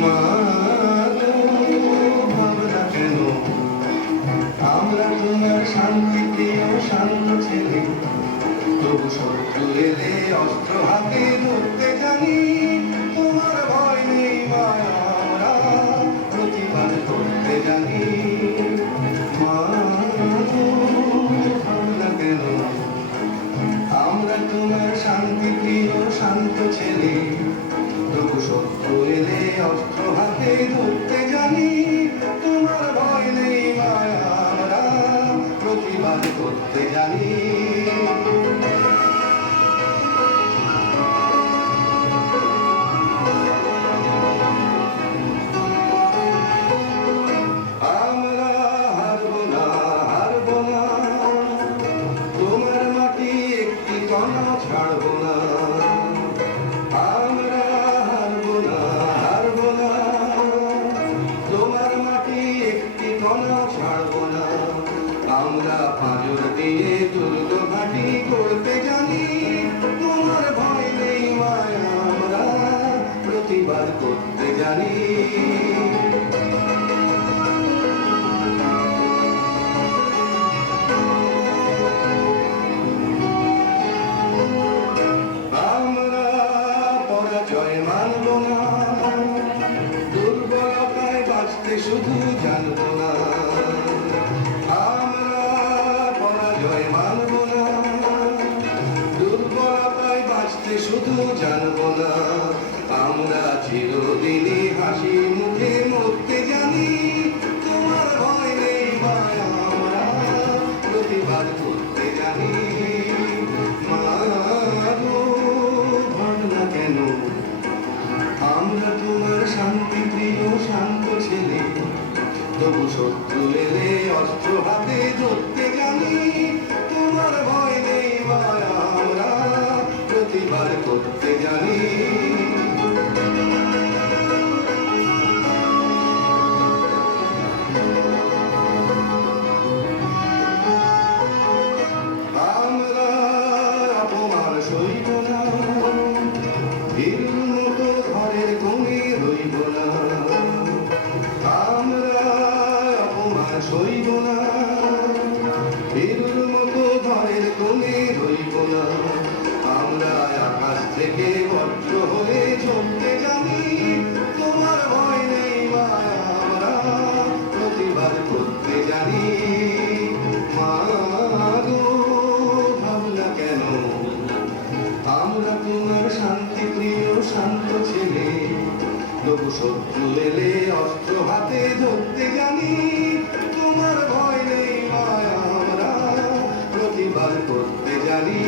মা গো, ভাবনা কেন? আমরা তোমার শান্তিপ্রিয় শান্ত ছেলে, তবু শত্রু এলে অস্ত্র হাতে ধরতে জানি। তোমার ভয় নেই মায়া, আমরা প্রতিবাদ করতে জানি। মা গো, ভাবনা কেন? আমরা তোমার শান্তিপ্রিয় শান্ত ছেলে, তবু শত্রু এলে অস্ত্র হাতে ধরতে জানি। তোমার ভয় নেই মায়া, আমরা প্রতিবাদ করতে জানি। আমরা হারবো না, হারবো না, তোমার মাটি একটি কণা ছাড়বো না। আমরা হারবো না, হারবো না, তোমার মাটি একটি কণা ছাড়বো না। আমরা পাঁজর দিয়ে দুর্গ ঘাঁটি করতে জানি। তোমার ভয় নেই মায়া, আমরা প্রতিবাদ করতে জানি। আমরা পরাজয় মানব না, দুর্বলতায় বাঁচতে শুধু জানবো না। আমরা পরাজয় মানব না, দুর্বলতায় বাঁচতে শুধু জানবো না। আমরা চিরদিনই হাসি মুখে মরতে জানি। তোমার ভয় নেই মায়া, আমরা প্রতিবাদ করতে জানি। মা গো, ভাবনা কেন? আমরা তোমার শান্তিপ্রিয় শান্ত ছেলে, তবু শত্রু এলে অস্ত্র হাতে ধরতে জানি। তোমার ভয় নেই মায়া, আমরা প্রতিবাদ করতে জানি। আমরা অপমান সইব না, ভীরুর মতো ঘরের কোণে রইব না। আমরা অপমান সইব না, ভীরুর মতো ঘরের কোণে রইব না। আমরা আকাশ থেকে বজ্র হয়ে ঝরতে জানি। তোমার ভয় নেই মায়া, আমরা প্রতিবাদ করতে জানি। মা গো, ভাবনা কেন? আমরা তোমার শান্তিপ্রিয় শান্ত ছেলে, তবু শত্রু এলে অস্ত্র হাতে ধরতে জানি। তোমার ভয় নেই মায়া, আমরা প্রতিবাদ করতে জানি।